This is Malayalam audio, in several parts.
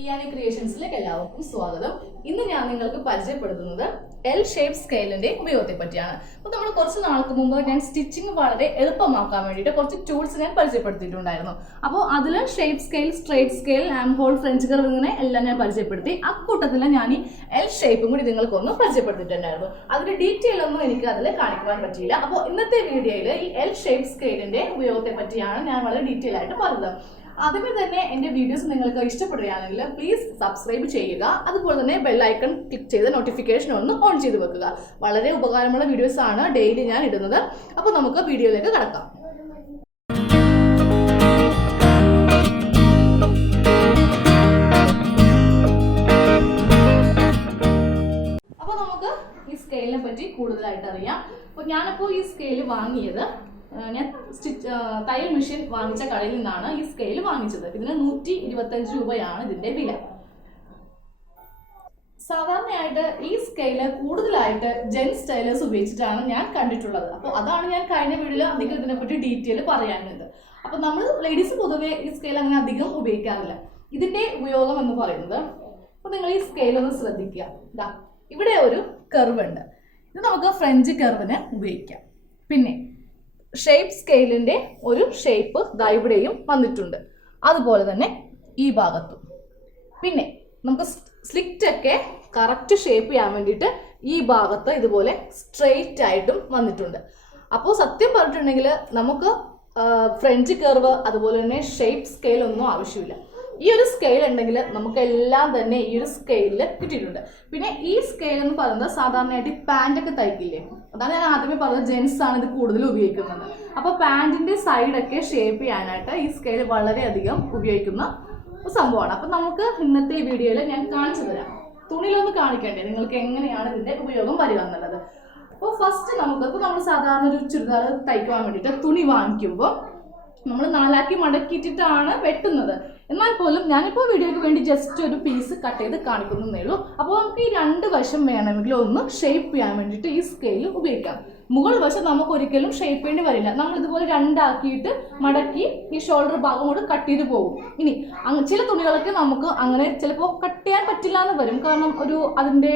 ഇയാനി ക്രിയേഷൻസിലേക്ക് എല്ലാവർക്കും സ്വാഗതം. ഇന്ന് ഞാൻ നിങ്ങൾക്ക് പരിചയപ്പെടുത്തുന്നത് എൽ ഷേപ്പ് സ്കെയിലിന്റെ ഉപയോഗത്തെ പറ്റിയാണ്. അപ്പോൾ നമ്മൾ കുറച്ച് നാൾക്ക് മുമ്പ് ഞാൻ സ്റ്റിച്ചിങ് വളരെ എളുപ്പമാക്കാൻ വേണ്ടിയിട്ട് കുറച്ച് ടൂൾസ് ഞാൻ പരിചയപ്പെടുത്തിയിട്ടുണ്ടായിരുന്നു. അപ്പോൾ അതിൽ shape scale straight scale arm hole French curve ഇങ്ങനെ എല്ലാം ഞാൻ പരിചയപ്പെടുത്തി. അക്കൂട്ടത്തിൽ ഞാൻ ഈ എൽ ഷേപ്പും കൂടി നിങ്ങൾക്കൊന്ന് പരിചയപ്പെടുത്തിയിട്ടുണ്ടായിരുന്നു. അതിന്റെ ഡീറ്റെയിൽ ഒന്നും എനിക്ക് അതിൽ കാണിക്കുവാൻ പറ്റിയില്ല. അപ്പോൾ ഇന്നത്തെ വീഡിയോയിൽ ഈ എൽ ഷേപ്പ് സ്കെയിലിന്റെ ഉപയോഗത്തെ പറ്റിയാണ് ഞാൻ വളരെ ഡീറ്റെയിൽ ആയിട്ട് പറഞ്ഞത് ആദ്യമേ തന്നെ എന്റെ വീഡിയോസ് നിങ്ങൾക്ക് ഇഷ്ടപ്പെടുകയാണെങ്കിൽ പ്ലീസ് സബ്സ്ക്രൈബ് ചെയ്യുക. അതുപോലെ തന്നെ ബെല്ലൈക്കൺ ക്ലിക്ക് ചെയ്ത് നോട്ടിഫിക്കേഷൻ ഒന്ന് ഓൺ ചെയ്ത് വെക്കുക. വളരെ ഉപകാരമുള്ള വീഡിയോസ് ആണ് ഡെയിലി ഞാൻ ഇടുന്നത്. അപ്പോൾ നമുക്ക് വീഡിയോയിലേക്ക് കടക്കാം. അപ്പോൾ നമുക്ക് ഈ സ്കെയിലിനെ പറ്റി കൂടുതലായിട്ട് അറിയാം. അപ്പോൾ ഞാനിപ്പോൾ ഈ സ്കെയിൽ വാങ്ങിയത് ഞാൻ സ്റ്റിച്ച് തയ്യൽ മെഷീൻ വാങ്ങിച്ച കടയിൽ നിന്നാണ് ഈ സ്കെയിൽ വാങ്ങിച്ചത്. ഇതിന് നൂറ്റി ഇരുപത്തഞ്ച് രൂപയാണ് ഇതിന്റെ വില. സാധാരണയായിട്ട് ഈ സ്കെയിൽ കൂടുതലായിട്ട് ജെൻ സ്റ്റൈലേഴ്സ് ഉപയോഗിച്ചിട്ടാണ് ഞാൻ കണ്ടിട്ടുള്ളത്. അപ്പോൾ അതാണ് ഞാൻ കഴിഞ്ഞ വീഡിയോയിൽ അധികം ഇതിനെപ്പറ്റി ഡീറ്റെയിൽ പറയാനുള്ളത്. അപ്പോൾ നമ്മൾ ലേഡീസ് പൊതുവേ ഈ സ്കെയിൽ അങ്ങനെ അധികം ഉപയോഗിക്കാറില്ല. ഇതിന്റെ ഉപയോഗം എന്ന് പറയുന്നത് അപ്പോൾ നിങ്ങൾ ഈ സ്കെയിൽ ഒന്ന് ശ്രദ്ധിക്കുക. ഇതാ ഇവിടെ ഒരു കർവ് ഉണ്ട്. ഇത് നമുക്ക് ഫ്രഞ്ച് കർവിന് ഉപയോഗിക്കാം. പിന്നെ ഷേപ്പ് സ്കെയിലിന്റെ ഒരു ഷേപ്പ് ദാ ഇവിടെയും വന്നിട്ടുണ്ട്. അതുപോലെ തന്നെ ഈ ഭാഗത്തും. പിന്നെ നമുക്ക് സ്ലിറ്റൊക്കെ കറക്റ്റ് ഷേപ്പ് ചെയ്യാൻ വേണ്ടിയിട്ട് ഈ ഭാഗത്ത് ഇതുപോലെ സ്ട്രെയിറ്റ് ആയിട്ടും വന്നിട്ടുണ്ട്. അപ്പോൾ സത്യം പറഞ്ഞിട്ടുണ്ടെങ്കിൽ നമുക്ക് ഫ്രഞ്ച് കർവ് അതുപോലെ തന്നെ ഷേപ്പ് സ്കെയിൽ ഒന്നും ആവശ്യമില്ല. ഈ ഒരു സ്കെയിൽ ഉണ്ടെങ്കിൽ നമുക്ക് എല്ലാം തന്നെ ഈ ഒരു സ്കെയിലിൽ കിട്ടിയിട്ടുണ്ട്. പിന്നെ ഈ സ്കെയിൽ എന്ന് പറയുന്നത് സാധാരണയായിട്ട് പാന്റൊക്കെ തയ്ക്കില്ലേ? അതാണ് ഞാൻ ആദ്യമേ പറഞ്ഞത് ജെൻസ് ആണ് ഇത് കൂടുതൽ ഉപയോഗിക്കുന്നത്. അപ്പോൾ സൈഡ് സൈഡൊക്കെ ഷേപ്പ് ചെയ്യാനായിട്ട് ഈ സ്കെയിൽ വളരെയധികം ഉപയോഗിക്കുന്ന സംഭവമാണ്. അപ്പം നമുക്ക് ഇന്നത്തെ വീഡിയോയിൽ ഞാൻ കാണിച്ചു തരാം. തുണിയിലൊന്ന് കാണിക്കണ്ടേ? നിങ്ങൾക്ക് എങ്ങനെയാണ് ഇതിന്റെ ഉപയോഗം വരിക എന്നുള്ളത്? അപ്പോൾ ഫസ്റ്റ് നമുക്ക് ഇപ്പോൾ നമ്മൾ സാധാരണ ഒരു ചുരിദാർ തയ്ക്കുവാൻ വേണ്ടിയിട്ട് തുണി വാങ്ങിക്കുമ്പോൾ നമ്മൾ നാലാക്കി മടക്കിയിട്ടിട്ടാണ് വെട്ടുന്നത്. എന്നാൽ പോലും ഞാനിപ്പോൾ വീഡിയോയ്ക്ക് വേണ്ടി ജസ്റ്റ് ഒരു പീസ് കട്ട് ചെയ്ത് കാണിക്കുന്നതേ ഉള്ളൂ. അപ്പോൾ നമുക്ക് ഈ രണ്ട് വശം വേണമെങ്കിൽ ഒന്ന് ഷേപ്പ് ചെയ്യാൻ വേണ്ടിയിട്ട് ഈ സ്കെയിൽ ഉപയോഗിക്കാം. മുകൾ വശം നമുക്ക് ഒരിക്കലും ഷേപ്പ് ചെയ്യേണ്ടി വരില്ല. നമ്മൾ ഇതുപോലെ രണ്ടാക്കിയിട്ട് മടക്കി ഈ ഷോൾഡർ ഭാഗം കൊണ്ട് കട്ട് ചെയ്ത് പോകും. ഇനി ചില തുണികളൊക്കെ നമുക്ക് അങ്ങനെ ചിലപ്പോൾ കട്ട് ചെയ്യാൻ പറ്റില്ല എന്ന് വരും. കാരണം ഒരു അതിന്റെ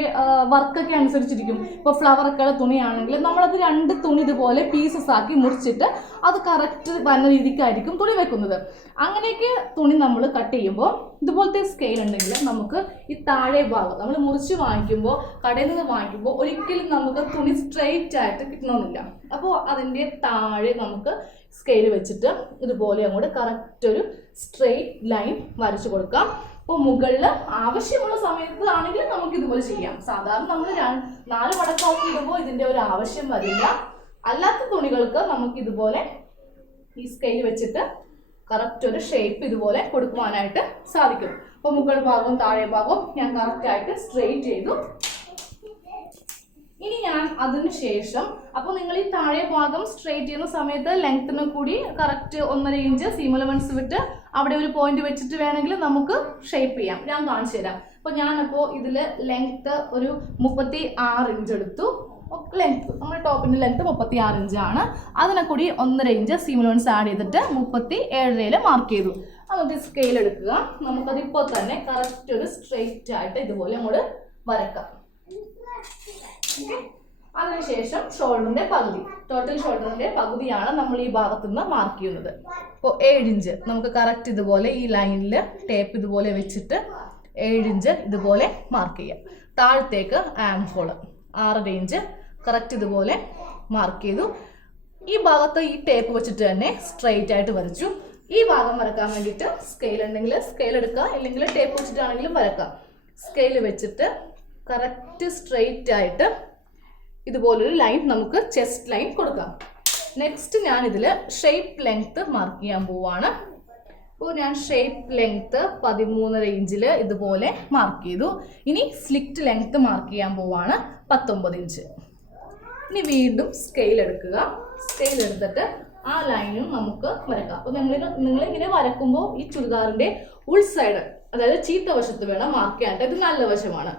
വർക്കൊക്കെ അനുസരിച്ചിരിക്കും. ഇപ്പോൾ ഉള്ള തുണിയാണെങ്കിൽ നമ്മളത് രണ്ട് തുണി ഇതുപോലെ പീസസ് ആക്കി മുറിച്ചിട്ട് അത് കറക്റ്റ് വന്ന രീതിക്കായിരിക്കും തുണി വെക്കുന്നത്. അങ്ങനെയൊക്കെ തുണി നമ്മൾ കട്ട് ചെയ്യുമ്പോൾ ഇതുപോലത്തെ സ്കെയിൽ ഉണ്ടെങ്കിൽ നമുക്ക് ഈ താഴെ ഭാഗം നമ്മൾ മുറിച്ച് വാങ്ങിക്കുമ്പോൾ കടയിൽ നിന്ന് വാങ്ങിക്കുമ്പോൾ ഒരിക്കലും നമുക്ക് തുണി സ്ട്രെയിറ്റ് ആയിട്ട് കിട്ടണമെന്നില്ല. അപ്പോൾ അതിന്റെ താഴെ നമുക്ക് സ്കെയിൽ വെച്ചിട്ട് ഇതുപോലെ അങ്ങോട്ട് കറക്റ്റ് ഒരു സ്ട്രെയിറ്റ് ലൈൻ വരച്ചു കൊടുക്കാം. അപ്പോൾ മുകളിൽ ആവശ്യമുള്ള സമയത്ത് ആണെങ്കിൽ നമുക്ക് ഇതുപോലെ ചെയ്യാം. സാധാരണ നമ്മൾ നാല് മടക്കാക്കി ഇടുമ്പോൾ ഇതിന്റെ ഒരു ആവശ്യം വരില്ല. അല്ലാത്ത തുണികൾക്ക് നമുക്ക് ഇതുപോലെ ഈ സ്കെയിൽ വെച്ചിട്ട് കറക്റ്റ് ഒരു ഷേപ്പ് ഇതുപോലെ കൊടുക്കുവാനായിട്ട് സാധിക്കും. അപ്പോൾ മുകൾ ഭാഗവും താഴെ ഭാഗവും ഞാൻ കറക്റ്റ് ആയിട്ട് സ്ട്രെയിറ്റ് ചെയ്തു. ഇനി ഞാൻ അതിന് ശേഷം അപ്പോൾ നിങ്ങൾ ഈ താഴെ ഭാഗം സ്ട്രെയിറ്റ് ചെയ്യുന്ന സമയത്ത് ലെങ്ത്തിന് കൂടി കറക്റ്റ് ഒന്നര ഇഞ്ച് സീം വിട്ട് അവിടെ ഒരു പോയിന്റ് വെച്ചിട്ട് വേണമെങ്കിൽ നമുക്ക് ഷേപ്പ് ചെയ്യാം. ഞാൻ കാണിച്ചു തരാം. അപ്പോൾ ഞാനപ്പോൾ ഇതിൽ ലെങ്ത്ത് ഒരു മുപ്പത്തി ആറ് ഇഞ്ച് എടുത്തു. ലെങ്ത് നമ്മുടെ ടോപ്പിന്റെ ലെങ്ത് മുപ്പത്തി ആറ് ആണ്. അതിനെ കൂടി ഒന്നര ഇഞ്ച് സീമിലോൺസ് ആഡ് ചെയ്തിട്ട് മുപ്പത്തി ഏഴരയിൽ മാർക്ക് ചെയ്തു. നമുക്ക് സ്കെയിൽ എടുക്കുക. നമുക്കത് ഇപ്പോൾ തന്നെ കറക്റ്റ് ഒരു സ്ട്രെയിറ്റ് ആയിട്ട് ഇതുപോലെ അങ്ങോട്ട് വരക്കാം? അതിനുശേഷം ഷോൾഡറിന്റെ പകുതി ടോട്ടൽ ഷോൾഡറിന്റെ പകുതിയാണ് നമ്മൾ ഈ ഭാഗത്തു നിന്ന് മാർക്ക് ചെയ്യുന്നത് ഇപ്പോൾ ഏഴിഞ്ച് നമുക്ക് കറക്റ്റ് ഇതുപോലെ ഈ ലൈനിൽ ടേപ്പ് ഇതുപോലെ വെച്ചിട്ട് ഏഴിഞ്ച് ഇതുപോലെ മാർക്ക് ചെയ്യാം. താഴത്തേക്ക് ആംഫോൾ ആറര ഇഞ്ച് കറക്റ്റ് ഇതുപോലെ മാർക്ക് ചെയ്തു. ഈ ഭാഗത്ത് ഈ ടേപ്പ് വെച്ചിട്ട് തന്നെ സ്ട്രെയിറ്റ് ആയിട്ട് വരച്ചു. ഈ ഭാഗം വരക്കാൻ വേണ്ടിയിട്ട് സ്കെയിൽ ഉണ്ടെങ്കിൽ സ്കെയിൽ എടുക്കുക ഇല്ലെങ്കിൽ ടേപ്പ് വെച്ചിട്ടാണെങ്കിലും വരക്കാം. സ്കെയിൽ വെച്ചിട്ട് കറക്റ്റ് സ്ട്രെയിറ്റ് ആയിട്ട് ഇതുപോലൊരു ലൈൻ നമുക്ക് ചെസ്റ്റ് ലൈൻ കൊടുക്കാം. നെക്സ്റ്റ് ഞാൻ ഇതിൽ ഷേപ്പ് ലെങ്ത് മാർക്ക് ചെയ്യാൻ പോവാണ്. അപ്പോൾ ഞാൻ ഷേപ്പ് ലെങ്ത് പതിമൂന്നര ഇഞ്ചിൽ ഇതുപോലെ മാർക്ക് ചെയ്തു. ഇനി സ്ലിറ്റ് ലെങ്ത് മാർക്ക് ചെയ്യാൻ പോവാണ് പത്തൊമ്പത് ഇഞ്ച്. ഇനി വീണ്ടും സ്കെയിൽ എടുക്കുക. സ്കെയിൽ എടുത്തിട്ട് ആ ലൈനും നമുക്ക് വരക്കാം. അപ്പോൾ നിങ്ങൾ നിങ്ങളിങ്ങനെ വരക്കുമ്പോൾ ഈ ചുരിദാറിന്റെ ഉൾ സൈഡ് അതായത് ചീത്ത വശത്ത് വേണം മാർക്ക് ചെയ്യാനായിട്ട് ഇത് നല്ല വശമാണ്.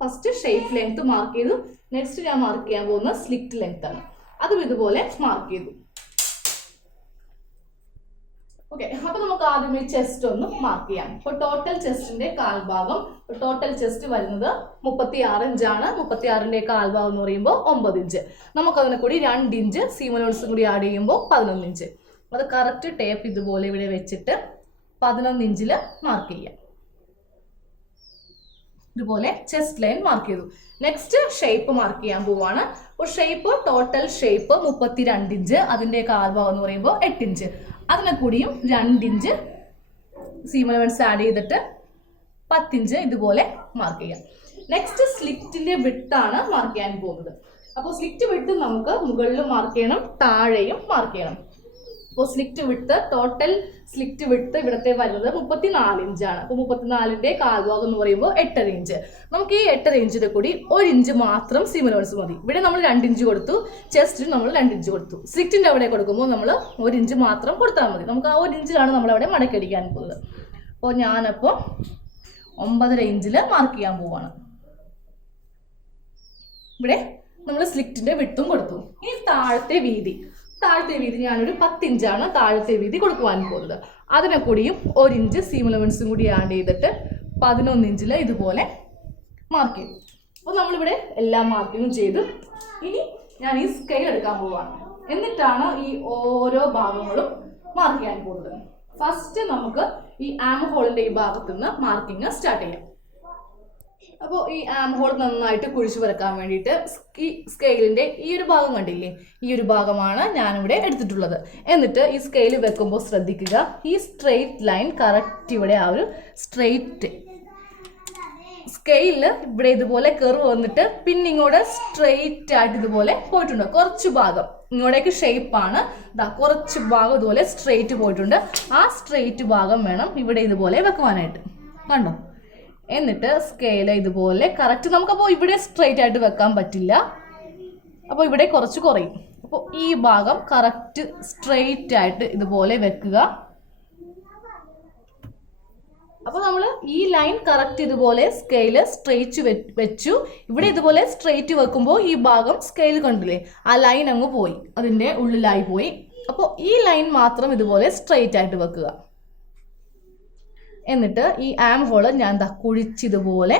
ഫസ്റ്റ് ഷേപ്പ് ലെങ്ത് മാർക്ക് ചെയ്തു. നെക്സ്റ്റ് ഞാൻ മാർക്ക് ചെയ്യാൻ പോകുന്ന സ്ലിറ്റ് ലെങ്ത് ആണ്. അതും ഇതുപോലെ മാർക്ക് ചെയ്തു. ഓക്കെ അപ്പൊ നമുക്ക് ആദ്യമേ ചെസ്റ്റ് ഒന്ന് മാർക്ക് ചെയ്യാം. ഇപ്പൊ ടോട്ടൽ ചെസ്റ്റിന്റെ കാൽഭാഗം ടോട്ടൽ ചെസ്റ്റ് വരുന്നത് മുപ്പത്തി ആറ് ഇഞ്ചാണ് മുപ്പത്തി ആറിന്റെ കാൽഭാഗം എന്ന് പറയുമ്പോൾ ഒമ്പത് ഇഞ്ച് നമുക്കതിനെ കൂടി രണ്ട് ഇഞ്ച് സീമലോൺസും കൂടി ആഡ് ചെയ്യുമ്പോൾ പതിനൊന്ന് ഇഞ്ച് അത് കറക്റ്റ് ടേപ്പ് ഇതുപോലെ ഇവിടെ വെച്ചിട്ട് പതിനൊന്ന് ഇഞ്ചിൽ മാർക്ക് ചെയ്യാം. ഇതുപോലെ ചെസ്റ്റ് ലൈൻ മാർക്ക് ചെയ്തു. നെക്സ്റ്റ് ഷേപ്പ് മാർക്ക് ചെയ്യാൻ പോവാണ്. ഷേപ്പ് ടോട്ടൽ ഷേപ്പ് മുപ്പത്തി രണ്ട് ഇഞ്ച് അതിന്റെ കാൽഭാഗം എന്ന് പറയുമ്പോൾ എട്ട് ഇഞ്ച് അതിനെ കൂടിയും രണ്ടിഞ്ച് സീം അലവൻസ് ആഡ് ചെയ്തിട്ട് പത്തിഞ്ച് ഇതുപോലെ മാർക്ക് ചെയ്യാം. നെക്സ്റ്റ് സ്ലിറ്റിന്റെ വിട്ടാണ് മാർക്ക് ചെയ്യാൻ പോകുന്നത്. അപ്പോൾ സ്ലിറ്റ് വിട്ട് നമുക്ക് മുകളിലും മാർക്ക് ചെയ്യണം താഴെയും മാർക്ക് ചെയ്യണം. അപ്പോൾ സ്ലിറ്റ് വിട്ട് ടോട്ടൽ സ്ലിറ്റ് വിട്ട് ഇവിടത്തെ വരുന്നത് മുപ്പത്തിനാല് ഇഞ്ചാണ് അപ്പോൾ മുപ്പത്തിനാലിന്റെ കാൽഭാഗം എന്ന് പറയുമ്പോൾ എട്ടര ഇഞ്ച് നമുക്ക് ഈ എട്ടര ഇഞ്ചിൽ കൂടി ഒരു ഇഞ്ച് മാത്രം സിമിലോൺസ് മതി. ഇവിടെ നമ്മൾ രണ്ട് ഇഞ്ച് കൊടുത്തു ചെസ്റ്റിന് നമ്മൾ രണ്ട് ഇഞ്ച് കൊടുത്തു. സ്ലിറ്റിന്റെ അവിടെ കൊടുക്കുമ്പോൾ നമ്മൾ ഒരു ഇഞ്ച് മാത്രം കൊടുത്താൽ മതി. നമുക്ക് ആ ഒരു ഇഞ്ചിലാണ് നമ്മൾ അവിടെ മടക്കടിക്കാൻ പോകുന്നത്. അപ്പോൾ ഞാനപ്പോൾ ഒമ്പതര ഇഞ്ചിൽ മാർക്ക് ചെയ്യാൻ പോവാണ്. ഇവിടെ നമ്മൾ സ്ലിറ്റിന്റെ വിട്ടും കൊടുത്തു. ഈ താഴത്തെ വീതി. താഴത്തെ വീതി ഞാനൊരു പത്തിഞ്ചാണ് താഴത്തെ വീതി കൊടുക്കുവാൻ പോകുന്നത്. അതിനെ കൂടിയും ഒരു ഇഞ്ച് സീം കൂടി ആഡ് ചെയ്തിട്ട് പതിനൊന്ന് ഇഞ്ചിൽ ഇതുപോലെ മാർക്ക് ചെയ്തു. അപ്പോൾ നമ്മളിവിടെ എല്ലാ മാർക്കിങ്ങും ചെയ്തു ഇനി ഞാൻ ഈ സ്കെയിൽ എടുക്കാൻ പോവാണ്. എന്നിട്ടാണ് ഈ ഓരോ ഭാഗങ്ങളും മാർക്ക് ചെയ്യാൻ പോകുന്നത്. ഫസ്റ്റ് നമുക്ക് ഈ ആം ഹോളിന്റെ ഈ ഭാഗത്ത് നിന്ന് മാർക്കിങ് സ്റ്റാർട്ട് ചെയ്യാം. അപ്പോൾ ഈ ആം ഹോൾ നന്നായിട്ട് കുഴിച്ചു വരക്കാൻ വേണ്ടിയിട്ട് ഈ സ്കെയിലിന്റെ ഈ ഒരു ഭാഗം കണ്ടില്ലേ? ഈ ഒരു ഭാഗമാണ് ഞാനിവിടെ എടുത്തിട്ടുള്ളത്. എന്നിട്ട് ഈ സ്കെയിൽ വെക്കുമ്പോൾ ശ്രദ്ധിക്കുക. ഈ സ്ട്രെയിറ്റ് ലൈൻ കറക്റ്റ് ഇവിടെ ആ ഒരു സ്ട്രെയിറ്റ് സ്കെയിലിൽ ഇവിടെ ഇതുപോലെ കെർവ് വന്നിട്ട് പിന്നെ ഇങ്ങോട്ട് സ്ട്രെയിറ്റ് ആയിട്ട് ഇതുപോലെ പോയിട്ടുണ്ട്. കുറച്ച് ഭാഗം ഇങ്ങോട്ടേക്ക് ഷേപ്പാണ് ഇതാ കുറച്ച് ഭാഗം ഇതുപോലെ സ്ട്രെയിറ്റ് പോയിട്ടുണ്ട്. ആ സ്ട്രെയിറ്റ് ഭാഗം വേണം ഇവിടെ ഇതുപോലെ വെക്കുവാനായിട്ട്. കണ്ടോ? എന്നിട്ട് സ്കെയിൽ ഇതുപോലെ കറക്റ്റ് നമുക്കപ്പോൾ ഇവിടെ സ്ട്രെയിറ്റ് ആയിട്ട് വെക്കാൻ പറ്റില്ല. അപ്പോൾ ഇവിടെ കുറച്ച് കുറയും. അപ്പോൾ ഈ ഭാഗം കറക്റ്റ് സ്ട്രെയിറ്റ് ആയിട്ട് ഇതുപോലെ വെക്കുക. അപ്പോൾ നമ്മൾ ഈ ലൈൻ കറക്റ്റ് ഇതുപോലെ സ്കെയിൽ സ്ട്രെയിറ്റ് വെച്ചു. ഇവിടെ ഇതുപോലെ സ്ട്രെയിറ്റ് വെക്കുമ്പോൾ ഈ ഭാഗം സ്കെയിൽ കണ്ടില്ലേ? ആ ലൈൻ അങ്ങ് പോയി. അതിന്റെ ഉള്ളിലായി പോയി. അപ്പോൾ ഈ ലൈൻ മാത്രം ഇതുപോലെ സ്ട്രെയിറ്റ് ആയിട്ട് വെക്കുക. എന്നിട്ട് ഈ ആം ഹോൾ ഞാൻ ദാ കുഴിച്ചിതുപോലെ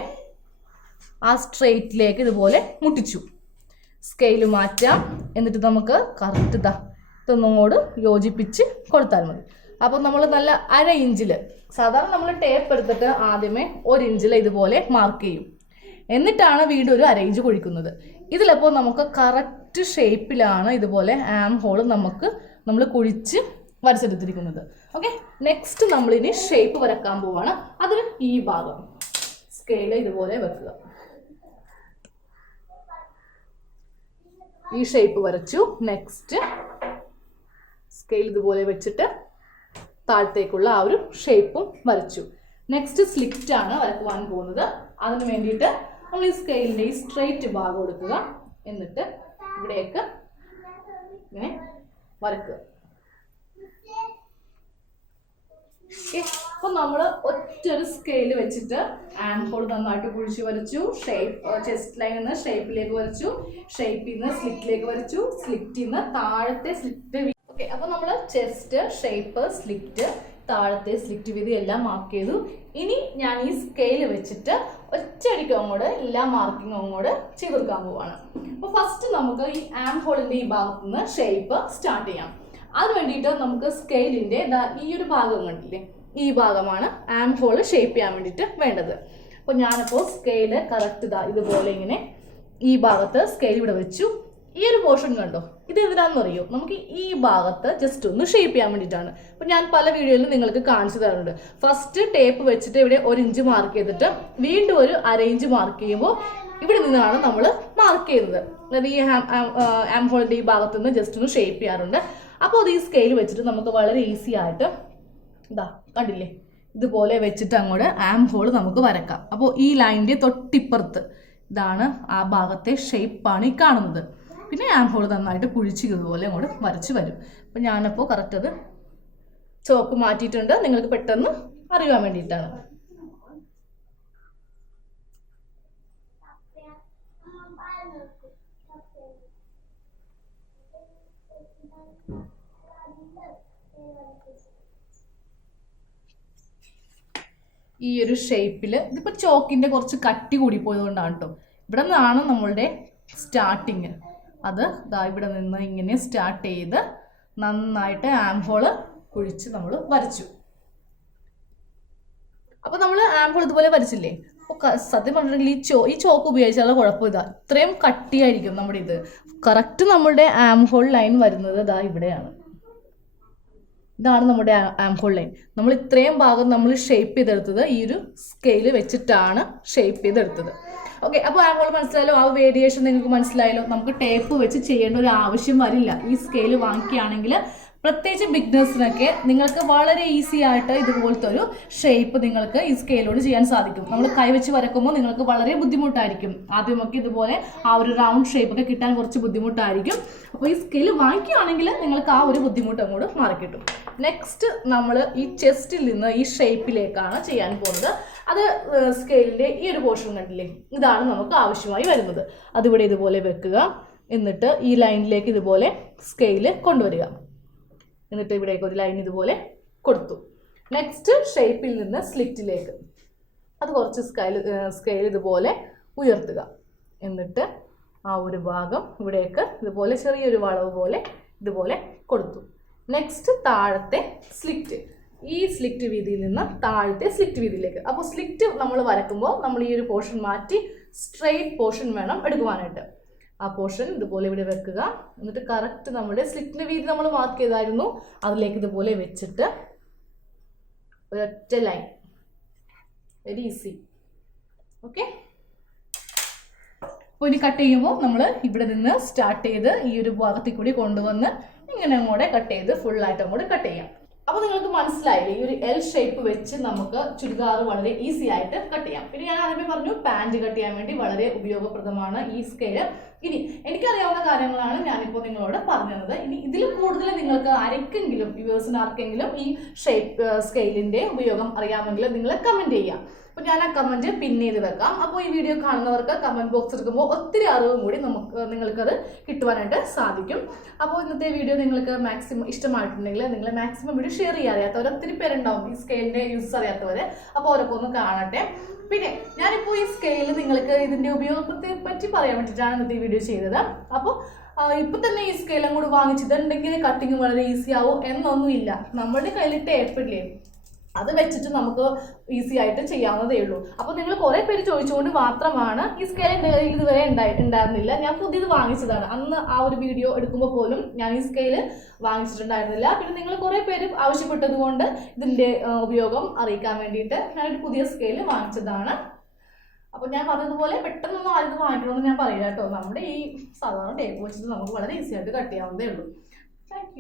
ആ സ്ട്രെയിറ്റിലേക്ക് ഇതുപോലെ മുട്ടിച്ചു. സ്കെയിൽ മാറ്റാം. എന്നിട്ട് നമുക്ക് കറക്റ്റ് ഇതാ ഇതൊന്നുകൂട് യോജിപ്പിച്ച് കൊടുത്താൽ മതി. അപ്പോൾ നമ്മൾ നല്ല അര ഇഞ്ചിൽ സാധാരണ നമ്മൾ ടേപ്പ് എടുത്തിട്ട് ആദ്യമേ ഒരു ഇഞ്ചിൽ ഇതുപോലെ മാർക്ക് ചെയ്യും. എന്നിട്ടാണ് വീണ്ടും ഒരു അര ഇഞ്ച് കുഴിക്കുന്നത്. ഇതിലപ്പോൾ നമുക്ക് കറക്റ്റ് ഷേപ്പിലാണ് ഇതുപോലെ ആം ഹോൾ നമുക്ക് നമ്മൾ കുഴിച്ച് വരച്ചെടുത്തിരിക്കുന്നത്. ഓക്കെ നെക്സ്റ്റ് നമ്മളിനി ഷേപ്പ് വരക്കാൻ പോവാണ്. അതിന് ഈ ഭാഗം. സ്കെയിൽ ഇതുപോലെ വെക്കുക. ഈ ഷേപ്പ് വരച്ചു. നെക്സ്റ്റ് സ്കെയിൽ ഇതുപോലെ വെച്ചിട്ട് താഴത്തേക്കുള്ള ആ ഒരു ഷേപ്പും വരച്ചു. നെക്സ്റ്റ് സ്ലിറ്റ് ആണ് വരക്കുവാൻ പോകുന്നത്. അതിന് വേണ്ടിയിട്ട് നമ്മൾ ഈ സ്കെയിലിന്റെ ഈ സ്ട്രെയിറ്റ് ഭാഗം എടുക്കുക. എന്നിട്ട് ഇവിടെയൊക്കെ ഇങ്ങനെ വരക്കുക. അപ്പൊ നമ്മൾ ഒറ്റൊരു സ്കെയിൽ വെച്ചിട്ട് ആം ഹോൾ നന്നായിട്ട് കുഴിച്ച് വരച്ചു. ഷേപ്പ് ചെസ്റ്റ് ലൈനിൽ നിന്ന് ഷേപ്പിലേക്ക് വരച്ചു. ഷേപ്പിൽ നിന്ന് സ്ലിറ്റിലേക്ക് വരച്ചു. സ്ലിറ്റിൽ നിന്ന് താഴത്തെ സ്ലിറ്റ് ഓക്കെ അപ്പൊ നമ്മൾ ചെസ്റ്റ് ഷേപ്പ് സ്ലിറ്റ് താഴത്തെ സ്ലിറ്റ് വീതി എല്ലാം മാർക്ക് ചെയ്തു. ഇനി ഞാൻ ഈ സ്കെയിൽ വെച്ചിട്ട് ഒറ്റയടിക്ക് അങ്ങോട്ട് എല്ലാ മാർക്കിങ്ങും അങ്ങോട്ട് ചെയ്ത് കൊടുക്കാൻ പോവാണ്. അപ്പോൾ ഫസ്റ്റ് നമുക്ക് ഈ ആം ഹോളിന്റെ ഈ ഭാഗത്ത് നിന്ന് ഷേപ്പ് സ്റ്റാർട്ട് ചെയ്യാം. അത് വേണ്ടിയിട്ട് നമുക്ക് സ്കെയിലിന്റെ ഈ ഒരു ഭാഗം കണ്ടില്ലേ? ഈ ഭാഗമാണ് ആം ഹോൾ ഷേപ്പ് ചെയ്യാൻ വേണ്ടിയിട്ട് വേണ്ടത്. അപ്പോൾ ഞാനിപ്പോൾ സ്കെയിൽ കറക്റ്റ് ഇതാ ഇതുപോലെ ഇങ്ങനെ ഈ ഭാഗത്ത് സ്കെയിൽ ഇവിടെ വെച്ചു. ഈ ഒരു പോർഷൻ കണ്ടോ? ഇത് എന്തിനാണെന്ന് അറിയോ? നമുക്ക് ഈ ഭാഗത്ത് ജസ്റ്റ് ഒന്ന് ഷേപ്പ് ചെയ്യാൻ വേണ്ടിയിട്ടാണ്. അപ്പോൾ ഞാൻ പല വീഡിയോയിലും നിങ്ങൾക്ക് കാണിച്ചു തരുന്നുണ്ട് ഫസ്റ്റ് ടേപ്പ് വെച്ചിട്ട് ഇവിടെ ഒരു ഇഞ്ച് മാർക്ക് ചെയ്തിട്ട് വീണ്ടും ഒരു അര ഇഞ്ച് മാർക്ക് ചെയ്യുമ്പോൾ ഇവിടെ നിന്നാണ് നമ്മൾ മാർക്ക് ചെയ്യുന്നത്. അതായത് ഈ ആം ഹോളിന്റെ ഈ ജസ്റ്റ് ഒന്ന് ഷേപ്പ് ചെയ്യാറുണ്ട്. അപ്പോൾ അത് ഈ സ്കെയിൽ വെച്ചിട്ട് നമുക്ക് വളരെ ഈസി ആയിട്ട് ഇതാ കണ്ടില്ലേ? ഇതുപോലെ വെച്ചിട്ട് അങ്ങോട്ട് ആം ഹോൾ നമുക്ക് വരക്കാം. അപ്പോൾ ഈ ലൈനിന്റെ തൊട്ടിപ്പുറത്ത് ഇതാണ് ആ ഭാഗത്തെ ഷേപ്പാണ് ഈ കാണുന്നത്. പിന്നെ ആം ഹോൾ നന്നായിട്ട് കുഴിച്ച് ഇതുപോലെ അങ്ങോട്ട് വരച്ച് വരും. അപ്പം ഞാനപ്പോൾ കറക്റ്റ് അത് ചോക്ക് മാറ്റിയിട്ടുണ്ട്. നിങ്ങൾക്ക് പെട്ടെന്ന് അറിയാൻ വേണ്ടിയിട്ടാണ്. ഈ ഒരു ഷേപ്പിൽ ഇതിപ്പോൾ ചോക്കിന്റെ കുറച്ച് കട്ടി കൂടി പോയതുകൊണ്ടാണ് കേട്ടോ ഇവിടെ നിന്നാണ് നമ്മളുടെ സ്റ്റാർട്ടിങ് അത് ദാ ഇവിടെ നിന്ന് ഇങ്ങനെ സ്റ്റാർട്ട് ചെയ്ത് നന്നായിട്ട് ആംഫോൾ കുഴിച്ച് നമ്മൾ വരച്ചു. അപ്പോൾ നമ്മൾ ആംഫോൾ ഇതുപോലെ വരച്ചില്ലേ? സത്യം പറഞ്ഞിട്ടുണ്ടെങ്കിൽ ഈ ചോ ഈ ചോക്ക് ഉപയോഗിച്ചാലുള്ള കുഴപ്പമില്ല ഇത്രയും കട്ടിയായിരിക്കും നമ്മുടെ ഇത്. കറക്റ്റ് നമ്മുടെ ആം ഹോൾ ലൈൻ വരുന്നത് ഇതാ ഇവിടെയാണ്. ഇതാണ് നമ്മുടെ ആം ഹോൾ ലൈൻ. നമ്മൾ ഇത്രയും ഭാഗം നമ്മൾ ഷേപ്പ് ചെയ്തെടുത്തത് ഈ ഒരു സ്കെയിൽ വെച്ചിട്ടാണ് ഷേപ്പ് ചെയ്തെടുത്തത്. ഓക്കെ അപ്പോൾ ആം ഹോൾ മനസ്സിലായാലോ ആ വേരിയേഷൻ നിങ്ങൾക്ക് മനസ്സിലായാലോ നമുക്ക് ടേപ്പ് വെച്ച് ചെയ്യേണ്ട ഒരു ആവശ്യം വരില്ല. ഈ സ്കെയിൽ വാങ്ങിക്കുകയാണെങ്കിൽ പ്രത്യേകിച്ച് ബിഗ്നേഴ്സിനൊക്കെ നിങ്ങൾക്ക് വളരെ ഈസി ആയിട്ട് ഇതുപോലത്തെ ഒരു ഷേപ്പ് നിങ്ങൾക്ക് ഈ സ്കെയിലോട് ചെയ്യാൻ സാധിക്കും. നമ്മൾ കൈവച്ച് വരക്കുമ്പോൾ നിങ്ങൾക്ക് വളരെ ബുദ്ധിമുട്ടായിരിക്കും. ആദ്യമൊക്കെ ഇതുപോലെ ആ ഒരു റൗണ്ട് ഷേപ്പ് ഒക്കെ കിട്ടാൻ കുറച്ച് ബുദ്ധിമുട്ടായിരിക്കും. അപ്പോൾ ഈ സ്കെയിൽ വാങ്ങിക്കുകയാണെങ്കിൽ നിങ്ങൾക്ക് ആ ഒരു ബുദ്ധിമുട്ട് അങ്ങോട്ട് മാറിക്കിട്ടും നെക്സ്റ്റ് നമ്മൾ ഈ ചെസ്റ്റിൽ നിന്ന് ഈ ഷേപ്പിലേക്കാണ് ചെയ്യാൻ പോകുന്നത്. അത് സ്കെയിലിന്റെ ഈ ഒരു പോർഷൻ കണ്ടില്ലേ? ഇതാണ് നമുക്ക് ആവശ്യമായി വരുന്നത്. അതിവിടെ ഇതുപോലെ വെക്കുക. എന്നിട്ട് ഈ ലൈനിലേക്ക് ഇതുപോലെ സ്കെയിൽ കൊണ്ടുവരിക. എന്നിട്ട് ഇവിടേക്ക് ഒരു ലൈൻ ഇതുപോലെ കൊടുത്തു. നെക്സ്റ്റ് ഷേപ്പിൽ നിന്ന് സ്ലിറ്റിലേക്ക് അത് കുറച്ച് സ്കൈൽ സ്കെയിൽ ഇതുപോലെ ഉയർത്തുക. എന്നിട്ട് ആ ഒരു ഭാഗം ഇവിടേക്ക് ഇതുപോലെ ചെറിയൊരു വളവ് പോലെ ഇതുപോലെ കൊടുത്തു. നെക്സ്റ്റ് താഴത്തെ സ്ലിറ്റ് ഈ സ്ലിറ്റ് വീതിയിൽ നിന്ന് താഴത്തെ സ്ലിറ്റ് വീതിയിലേക്ക്. അപ്പോൾ സ്ലിറ്റ് നമ്മൾ വരക്കുമ്പോൾ നമ്മൾ ഈ ഒരു പോർഷൻ മാറ്റി സ്ട്രെയിറ്റ് പോർഷൻ വേണം എടുക്കുവാനായിട്ട്. ആ പോർഷൻ ഇതുപോലെ ഇവിടെ വെക്കുക. എന്നിട്ട് കറക്റ്റ് നമ്മുടെ സ്ലിറ്റിന്റെ വീതി നമ്മൾ മാർക്ക് ചെയ്തായിരുന്നു. അതിലേക്ക് ഇതുപോലെ വെച്ചിട്ട് ഒരൊറ്റ ലൈൻ വെരി ഈസി ഓക്കെ അപ്പോൾ ഇനി കട്ട് ചെയ്യുമ്പോൾ നമ്മൾ ഇവിടെ നിന്ന് സ്റ്റാർട്ട് ചെയ്ത് ഈ ഒരു ഭാഗത്തിൽ കൂടി കൊണ്ടുവന്ന് ഇങ്ങനെ അങ്ങോട്ട് കട്ട് ചെയ്ത് ഫുള്ളായിട്ട് അങ്ങോട്ട് കട്ട് ചെയ്യാം. അപ്പോൾ നിങ്ങൾക്ക് മനസ്സിലായില്ലേ? ഈ ഒരു എൽ ഷേപ്പ് വെച്ച് നമുക്ക് ചുരിദാർ വളരെ ഈസി ആയിട്ട് കട്ട് ചെയ്യാം. പിന്നെ ഞാൻ ആദ്യമേ പറഞ്ഞു പാന്റ് കട്ട് ചെയ്യാൻ വേണ്ടി വളരെ ഉപയോഗപ്രദമാണ് ഈ സ്കെയിൽ ഇനി എനിക്കറിയാവുന്ന കാര്യങ്ങളാണ് ഞാനിപ്പോൾ നിങ്ങളോട് പറഞ്ഞത്. ഇനി ഇതിൽ കൂടുതൽ നിങ്ങൾക്ക് ആർക്കെങ്കിലും വ്യൂവേഴ്സിന് ആർക്കെങ്കിലും ഈ ഷേപ്പ് സ്കെയിലിന്റെ ഉപയോഗം അറിയാമെങ്കിൽ നിങ്ങൾ കമന്റ് ചെയ്യാം. അപ്പോൾ ഞാൻ ആ കമന്റ് പിൻ ചെയ്ത് വെക്കാം. അപ്പോൾ ഈ വീഡിയോ കാണുന്നവർക്ക് കമന്റ് ബോക്സ് എടുക്കുമ്പോൾ ഒത്തിരി അറിവും കൂടി നമുക്ക് നിങ്ങൾക്കത് കിട്ടുവാനായിട്ട് സാധിക്കും. അപ്പോൾ ഇന്നത്തെ വീഡിയോ നിങ്ങൾക്ക് മാക്സിമം ഇഷ്ടമായിട്ടുണ്ടെങ്കിൽ നിങ്ങൾ മാക്സിമം വീഡിയോ ഷെയർ ചെയ്യാൻ അറിയാത്തവർ ഒത്തിരി പേരുണ്ടാവും ഈ സ്കെയിലിന്റെ യൂസ് അറിയാത്തവർ അപ്പോൾ അവരൊക്കെ ഒന്ന് കാണട്ടെ. പിന്നെ ഞാനിപ്പോൾ ഈ സ്കെയിൽ നിങ്ങൾക്ക് ഇതിന്റെ ഉപയോഗത്തെ പറ്റി പറയാൻ വേണ്ടിയിട്ടാണ് ഇന്നത്തെ വീഡിയോ ചെയ്തത്. അപ്പോൾ ഇപ്പൊ തന്നെ ഈ സ്കെയിൽ അങ്ങോട്ട് വാങ്ങിച്ചിട്ടുണ്ടെങ്കിൽ കട്ടിങ് വളരെ ഈസി ആവും എന്നൊന്നുമില്ല. നമ്മുടെ കയ്യിൽ ടേപ്പില്ലേ അത് വെച്ചിട്ട് നമുക്ക് ഈസി ആയിട്ട് ചെയ്യാവുന്നതേ ഉള്ളൂ. അപ്പോൾ നിങ്ങൾ കുറേ പേര് ചോദിച്ചുകൊണ്ട് മാത്രമാണ് ഈ സ്കെയിൽ ഇതുവരെ ഉണ്ടായി ഉണ്ടായിരുന്നില്ല. ഞാൻ പുതിയത് വാങ്ങിച്ചതാണ്. അന്ന് ആ ഒരു വീഡിയോ എടുക്കുമ്പോൾ പോലും ഞാൻ ഈ സ്കെയിൽ വാങ്ങിച്ചിട്ടുണ്ടായിരുന്നില്ല. പിന്നെ നിങ്ങൾ കുറേ പേര് ആവശ്യപ്പെട്ടത് കൊണ്ട് ഇതിന്റെ ഉപയോഗം അറിയിക്കാൻ വേണ്ടിയിട്ട് ഞാനൊരു പുതിയ സ്കെയിൽ വാങ്ങിച്ചതാണ്. അപ്പോൾ ഞാൻ പറഞ്ഞതുപോലെ പെട്ടെന്നൊന്നും ആരും വാങ്ങിക്കണമെന്ന് ഞാൻ പറയില്ല കേട്ടോ. നമ്മുടെ ഈ സാധാരണ ടേപ്പ് വെച്ചിട്ട് നമുക്ക് വളരെ ഈസി ആയിട്ട് കട്ട് ചെയ്യാവുന്നതേ ഉള്ളൂ. താങ്ക്